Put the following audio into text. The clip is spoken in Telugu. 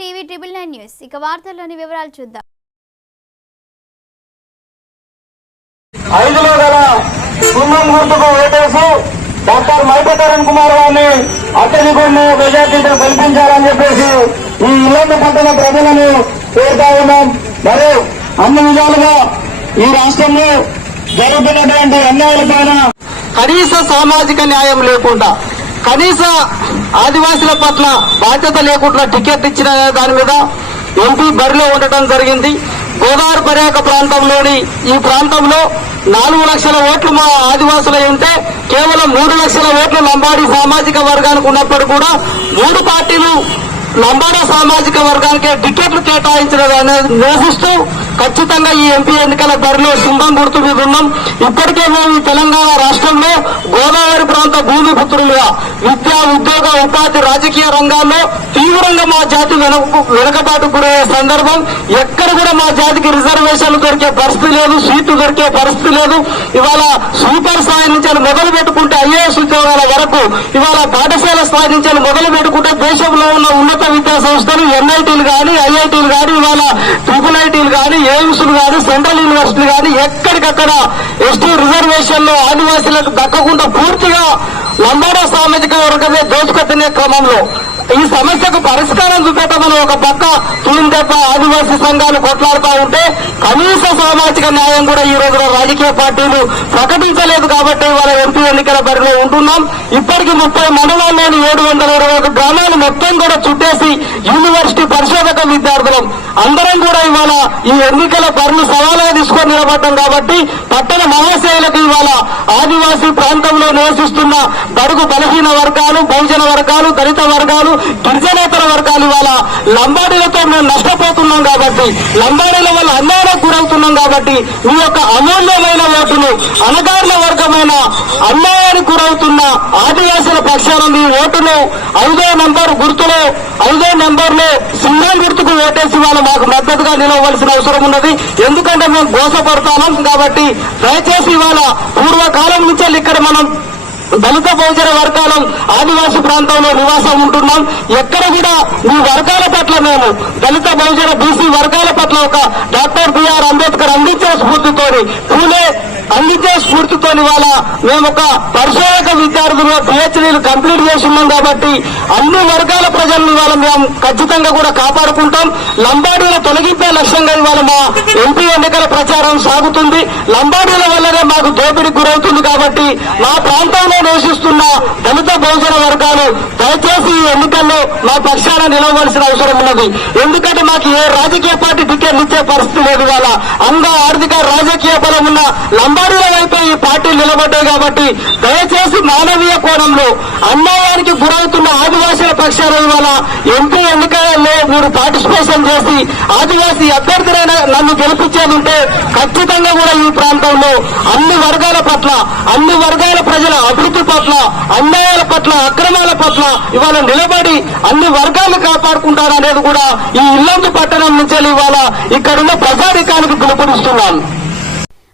TV triple nine news. ఇక వార్తల్లోని వివరాలు చూద్దాం. ఐదులో గల సున్నం గుర్తుకు ఓటేసి డాక్టర్ మైపతరణ్ కుమార్ గారిని అత్యధికంగా మెజార్టీతో కల్పించాలని చెప్పేసి ఈ ఇల్లందు పట్టణ ప్రజలను కోరుతా ఉన్నాం. మరియు అన్ని విధాలుగా ఈ రాష్ట్రంలో జరుగుతున్నటువంటి అన్యాయాలపైన కనీస సామాజిక న్యాయం లేకుండా కనీస ఆదివాసుల పట్ల బాధ్యత లేకుండా టికెట్ ఇచ్చిన దాని మీద ఎంపీ బరిలో ఉండటం జరిగింది. గోదావరి పర్యాక ప్రాంతంలోని ఈ ప్రాంతంలో నాలుగు లక్షల ఓట్లు మా ఆదివాసులు ఉంటే కేవలం మూడు లక్షల ఓట్లు లంబాడి సామాజిక వర్గానికి ఉన్నప్పుడు కూడా మూడు పార్టీలు లంబాడ సామాజిక వర్గానికి టికెట్లు కేటాయించడం నిరసిస్తూ ఖచ్చితంగా ఈ ఎంపీ ఎన్నికల ధరలో సింహం గుర్తు మీద ఉన్నాం. ఇప్పటికే మేము తెలంగాణ రాష్ట్రంలో గోదావరి ప్రాంత భూమి పుత్రులుగా విద్యా ఉద్యోగ ఉపాధి రాజకీయ రంగాల్లో తీవ్రంగా మా జాతి వెనుకబాటు గురయ్యే సందర్భం. ఎక్కడ కూడా మా జాతికి రిజర్వేషన్లు దొరికే పరిస్థితి లేదు సీట్లు దొరికే పరిస్థితి లేదు. ఇవాళ సూపర్ స్థాయి నుంచి మొదలు పెట్టుకుంటే ఉద్యోగాల వరకు ఇవాళ పాఠశాల స్థాయి నుంచి మొదలు పెట్టుకుంటే దేశంలో ఉన్న ఉన్నత విద్యా సంస్థలు ఎన్ఐటీలు కానీ ఐఐటీలు కానీ ఇవాళ ట్రిపుల్ ఐటీలు కానీ ఎయిమ్స్లు కానీ సెంట్రల్ యూనివర్సిటీలు కానీ ఎక్కడికక్కడ ఎస్టీ రిజర్వేషన్లో ఆదివాసీలకు దక్కకుండా పూర్తిగా లంబాడా సామాజిక వర్గమే దోచుకొత్తినే క్రమంలో ఈ సమస్యకు పరిష్కారం చూపెట్టమని ఒక పక్క తూందెప్ప ఆదివాసీ సంఘాలు కొట్లాడుతూ ఉంటే కనీస సామాజిక న్యాయం కూడా ఈ రోజున రాజకీయ పార్టీలు ప్రకటించలేదు కాబట్టి వాళ్ళ ఎంపీ ఎన్నికల బరిలో ఉంటున్నాం. ఇప్పటికి ముప్పై మండలాల్లోని ఏడు వందల ఇరవై ఒక గ్రామాలు మొత్తం కూడా చుట్టేసి యూనివర్సిటీ పరిశోధక విద్యార్థులం. అందరం కూడా ఇవాళ ఈ ఎన్నికల బరిని సవాలుగా తీసుకొని నిలబడ్డాం కాబట్టి పట్టణ మహాశైలకు ఇవాళ ఆదివాసీ ప్రాంతంలో నివసిస్తున్న బడుగు బలహీన వర్గాలు బహుజన వర్గాలు దళిత వర్గాలు గిరిజనేతర వర్గాలు ఇవాళ లంబాడీలతో మేము నష్టపోతున్నాం కాబట్టి లంబాడీల అన్యాయానికి గురవుతున్నాం కాబట్టి మీ యొక్క అమూల్యమైన ఓటును అణగారుల వర్గమైన అన్యాయానికి గురవుతున్న ఆదివాసుల పక్షాన మీ ఓటును ఐదో నంబర్ గుర్తులో ఐదో నంబర్లో సింహం గుర్తుకు ఓటేసి వాళ్ళు మాకు మద్దతుగా నిలవలసిన అవసరం ఉన్నది. ఎందుకంటే మేము మోసపడతాము కాబట్టి దయచేసి ఇవాళ పూర్వకాలం నుంచి ఇక్కడ మనం దళిత బహుజన వర్గాలం ఆదివాసీ ప్రాంతంలో నివాసం ఉంటున్నాం. ఎక్కడ కూడా ఈ వర్గాల పట్ల మేము దళిత బహుజన బీసీ వర్గాల పట్ల ఒక খুলে అందుకే స్ఫూర్తితో స్ఫూర్తితోని వాళ్ళ మేము ఒక పరిశోధక విద్యార్థులు పిహెచ్డీలు కంప్లీట్ చేసి ఉన్నాం కాబట్టి అన్ని వర్గాల ప్రజలను ఇవాళ మేము ఖచ్చితంగా కూడా కాపాడుకుంటాం. లంబాడీల తొలగింపే లక్ష్యంగా ఇవాళ మా ఎంపీ ఎన్నికల ప్రచారం సాగుతుంది. లంబాడీల వల్లనే మాకు దోపిడీకి గురవుతుంది కాబట్టి మా ప్రాంతంలో నివసిస్తున్న దళిత బహుజన వర్గాలు దయచేసి ఈ ఎన్నికల్లో మా పక్షాన నిలవలసిన అవసరం ఉన్నది. ఎందుకంటే మాకు ఏ రాజకీయ పార్టీ టికెట్లు ఇచ్చే పరిస్థితి లేదు ఇవాళ. అంద ఆర్థిక రాజకీయ బలం ఉన్న అధికారుల వైపు ఈ పార్టీ నిలబడ్డాయి కాబట్టి దయచేసి మానవీయ కోణంలో అన్యాయానికి గురవుతున్న ఆదివాసీల పక్షాన ఇవాళ ఎంపీ ఎన్నికల్లో మీరు పార్టిసిపేషన్ చేసి ఆదివాసీ అభ్యర్థులైన నన్ను గెలిపించేదింటే ఖచ్చితంగా కూడా ఈ ప్రాంతంలో అన్ని వర్గాల పట్ల అన్ని వర్గాల ప్రజల అభివృద్ధి పట్ల అన్యాయాల పట్ల అక్రమాల పట్ల ఇవాళ నిలబడి అన్ని వర్గాలు కాపాడుకుంటారనేది కూడా ఈ ఇల్లందు పట్టణం నుంచి ఇవాళ ఇక్కడున్న ప్రజాధికారికి పిలుపునిస్తున్నాను.